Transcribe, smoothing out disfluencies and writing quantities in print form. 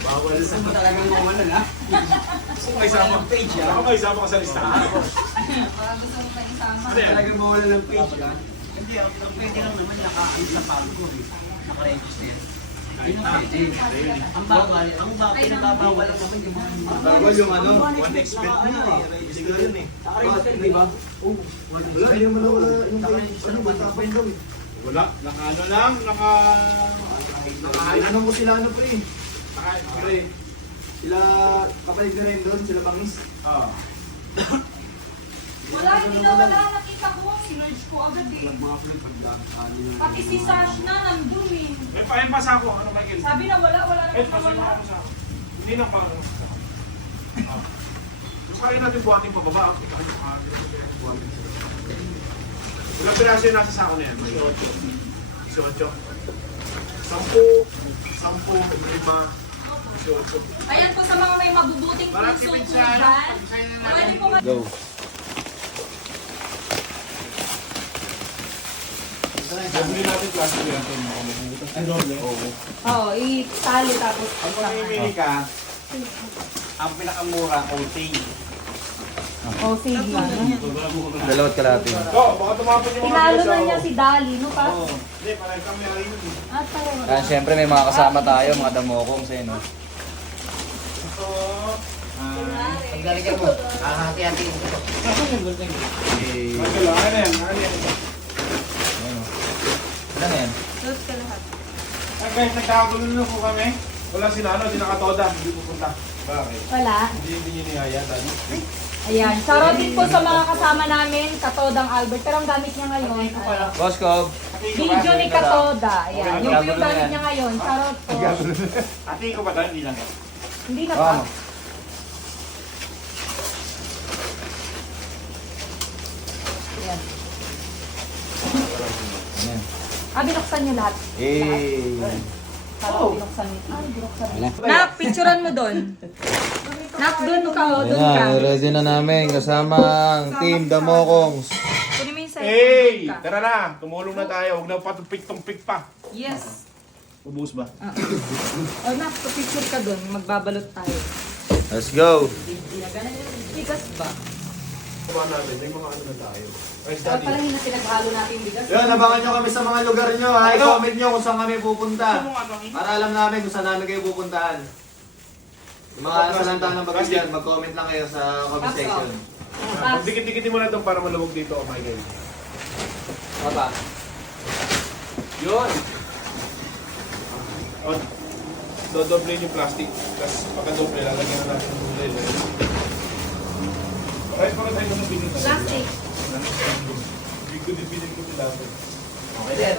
Bawal. Gusto mo talagang mawala na? Kung may sama page yan. Ako may sama ka sa listahan. Parang gusto mo pa isama. Talagang mawala ng page yan. Hindi, ang pwede lang naman naka-ano sa bago eh. Naka-register. Yun ang pwede. Ang bawal, pinababawal lang naman yung mga Bawal yung ano, one expert na eh. Register yun eh. naka-register, di ba? Wala, hindi naman wala yung page. Ano ba tapon daw eh? Wala, naka-ano lang, naka-ano mo sila ano pre? Pre, sila kapalig na rin doon, sila Bangis. Oo. Wala, hindi na wala. Nakita ko. Sinerge ko agad eh. Pati si Sash na nandun eh. Eh, pa-empasa ako, ano Michael? Sabi na wala, wala Eh, naman pasok wala. ako sa... Hindi na pa. Gusto kaya natin buhatin pababa. Ilang piraso yung nasa sako na yan? 18. 18. 10, 5, 18. Ayan po sa mga may mabubuting Parang puso po tipid dyan. sa ano, pag-design na natin. Pwede po Go. Gagawin natin plastic yan. Ito, mga mabubutas. Ano? Oo. Oo, itali tapos. Ang mamimili ka, ang pinakamura, OT. Oh, sige nga. Dalawat kalahati. Oo, baka tumapon yung mga Tinalo bigas na ako. niya si Dali, no pa? Oo. Hindi, parang kami ay yun eh. At talaga. Kaya siyempre may mga kasama tayo, mga damokong sa'yo, no? Ito, Paglalagyan mo, hati-hati. Eh, Michael, ano yan? Ano yan? ayun, no? Ano na yan? Dos ka lahat. Ah, guys, nagkakagulo na po kami. Wala si Nano, di nakatoda, hindi pupunta. Bakit? Wala. Hindi niya niyaya, Dani. Ayan. Shoutout din po sa mga kasama namin, Katodang Albert. Pero ang gamit niya ngayon, Boss Cobb! video ni Katoda. Ayan. Yung po yung gamit niya ngayon. Shoutout po. Ate ko ba tayo? Hindi lang yan. Hindi na pa. Vamos. Ayan. Ayan. Binuksan niyo lahat. Eh, Parang binuksan niyo. Binuksan niyo. Nak, picturean mo doon. Nak, doon ka. Ayan Doon ka. na, ready na namin kasama ang team Damokongs. Kunin mo yung cellphone. Hey! Doon ka. Tara na! Tumulong na tayo. Huwag na patupik-tumpik pa. Yes. Ubus ba? O nak, picture ka doon. Magbabalot tayo. Let's go! Bigas ba? Kuha natin. May mga ano na tayo. Guys, Dapat Daddy. pala yung pinaghalo natin yung bigas. Yun, abangan nyo kami sa mga lugar nyo. Ha? I-comment nyo kung saan kami pupunta. Ano mo ano? Para alam namin kung saan namin kayo pupuntahan. Yung mga salanta ng bagas dyan, mag-comment lang kayo sa comment section. Magdikit-dikitin mo na itong para malawag dito, oh my God. Papa. Yun! O, dodoble yung plastic. Tapos pagka-doble, lalagyan na natin ng gulay. Parehas pa ka tayo ng binili. Plastic. Hindi ko din binili ko sila. Okay din.